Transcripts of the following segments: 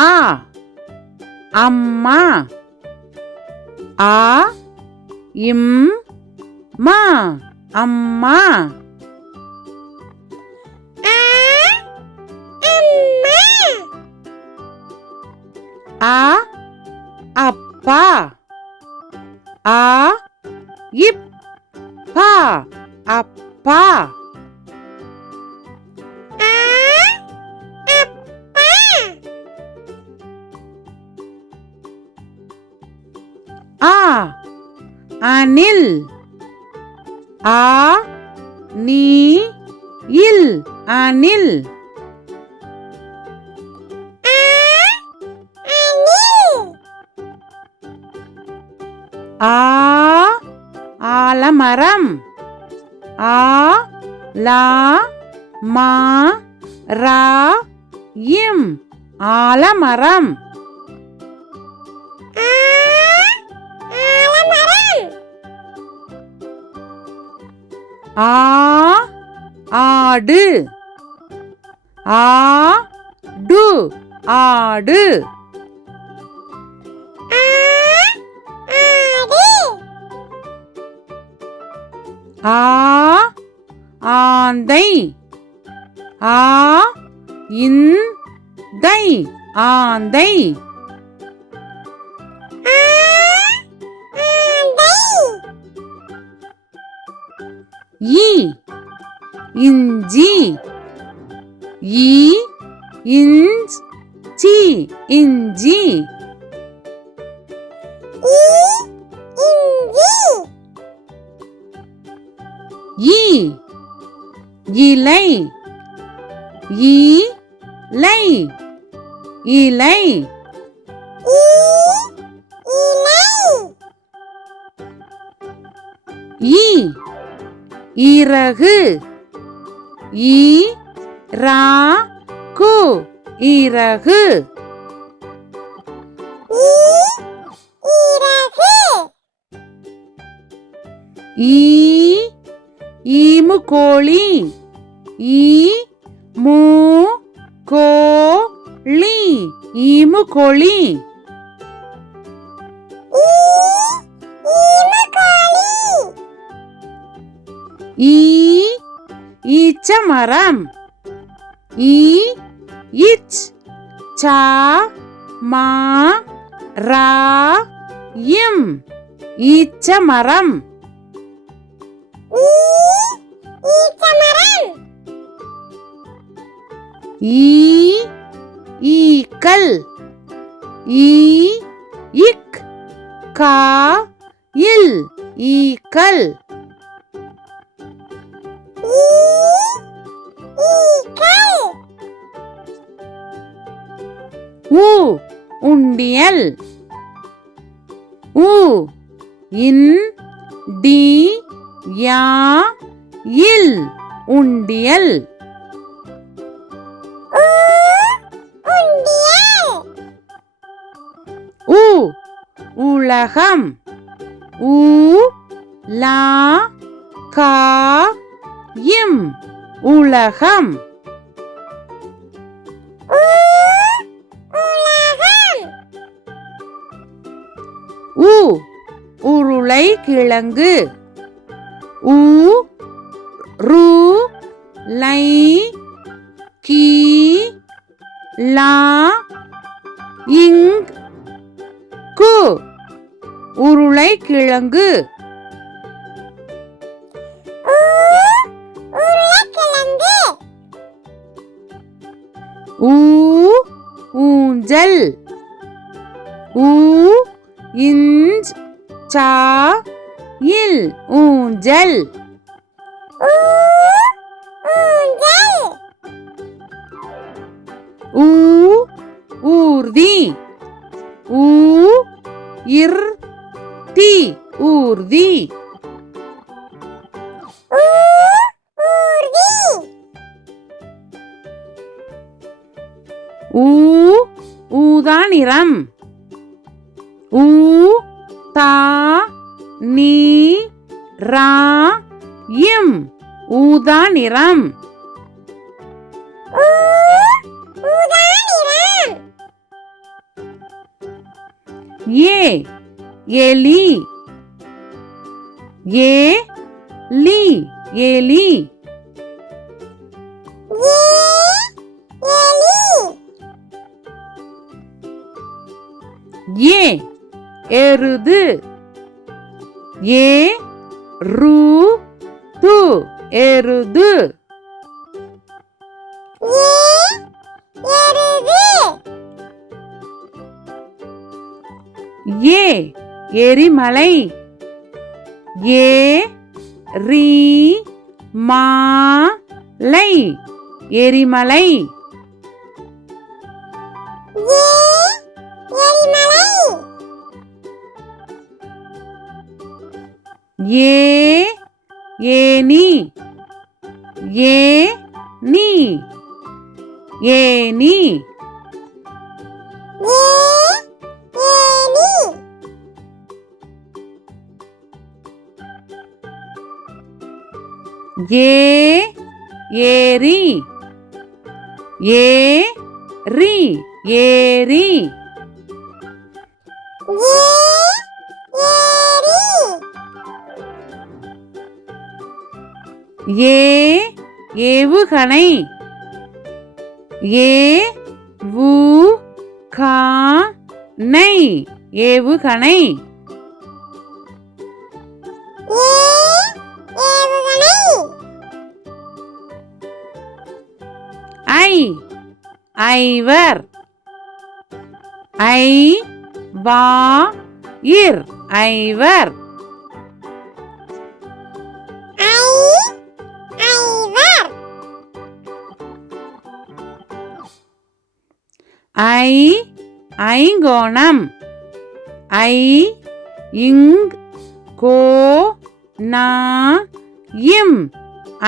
ஆ அம்மா. ஆ இம் மா அம்மா. ஆ அப்பா. ஆ இப்பா அப்பா. ஆ அணில். ஆ நீ இல் அணில். ஆ ஆலமரம். ஆ லா மா ரா இம் ஆலமரம். ஆ ஆடு. ஆ டு ஆடு. ஆ ஆந்தை. ஆ இந்தை ஆந்தை. ஈ இஞ்சி. ஈ இஞ்சி இஞ்சி. ஈ இலை. ஈலை இலை. ஈ இறகு. ஈ ரா கு இறகு. ஈ ஈமுக்கோழி. ஈ மூ கோழி ஈமுக்கோழி. ஈ ஈச்சமரம். ஈ இச் சா மா ரா இம் ஈச்சமரம். ஈ ஈக்கள். ஈ இக் கா இல் ஈக்கள். ஊ உண்டியல். ஊ இன் டி யா இல் உண்டியல். ஊ உலகம். ஊ லா கா இம் உலகம். ஊ உருளை கிழங்கு. ஊ ரு லை கி லா இங் கு உருளை கிழங்கு. ஊ ஊஞ்சல். ஊ இஞ்ச் சா இல் ஊஞ்சல். ஊ ஊர்தி. ஊ இர் தி ஊர்தி. ஊ ஊதா நிறம். ஊ தா நீ ரா இம் ஊதா நிறம். ஏ எலி ஏலி எலி ஏ எருது ஏருது எருது ஏ எரிமலை ஏரிமலை எரிமலை ஏனி ஏனி ஏனி ஏரி ஏரி ஏரி ஏவுகணை ஏவுகணை ஏவுகணை ஐவர் ஐவாயிர் ஐவர் ஐங்கோணம்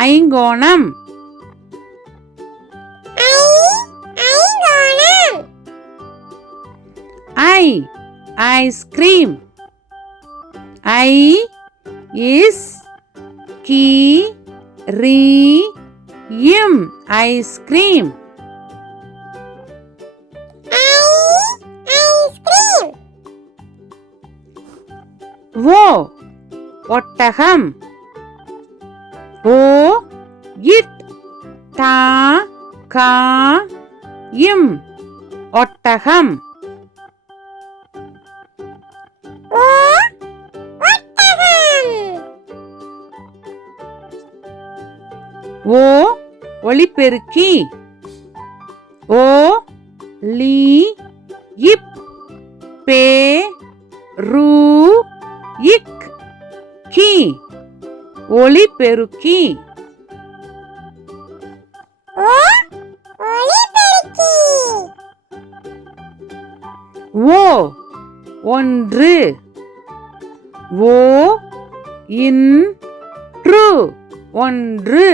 ஐங்கோணம் ஐஸ்கிரீம் ஐஸ்கிரீம் ஓ ஒட்டகம் ஒட்டகம் ஒலிபெருக்கி ஒலிபெருக்கி ஒன்று இன்று ஒன்று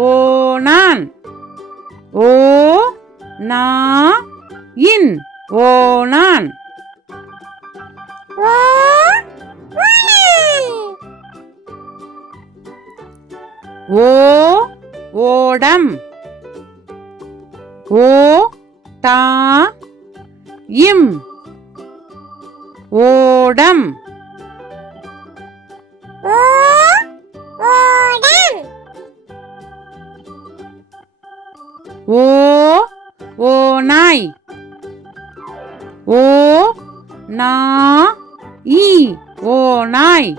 ஓணான் ஓணான் ஓடம் ஓடம் ஓநாய் ஓநாய்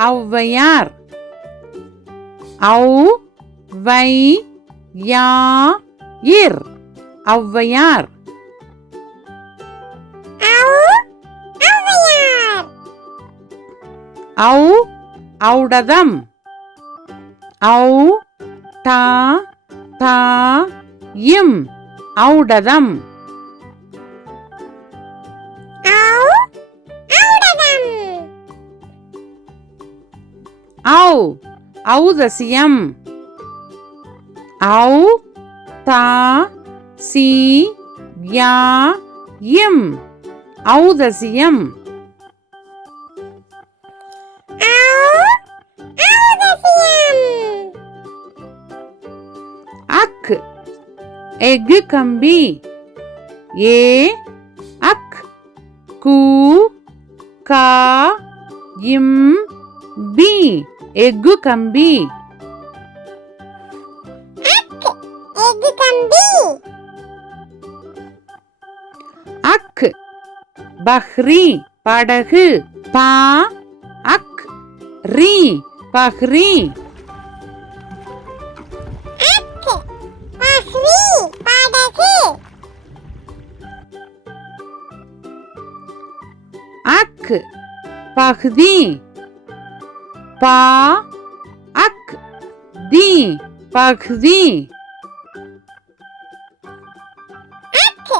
ஔவையார் ஔவையார் ஔடதம் ஔடதம் ஔதசியம் ஔதசியம் ஔதசியம் ஔதசியம். அக் எஃகு கம்பி ஏ அக் கு கா இம் பி எஃகு கம்பி எஃகு கம்பி. அக் பஹ்ரி படகு பா அக் ரி பஹ்ரி பஹ்ரி படகு. அக் பஹ்தி பா அக் தி பஹ்தி அக்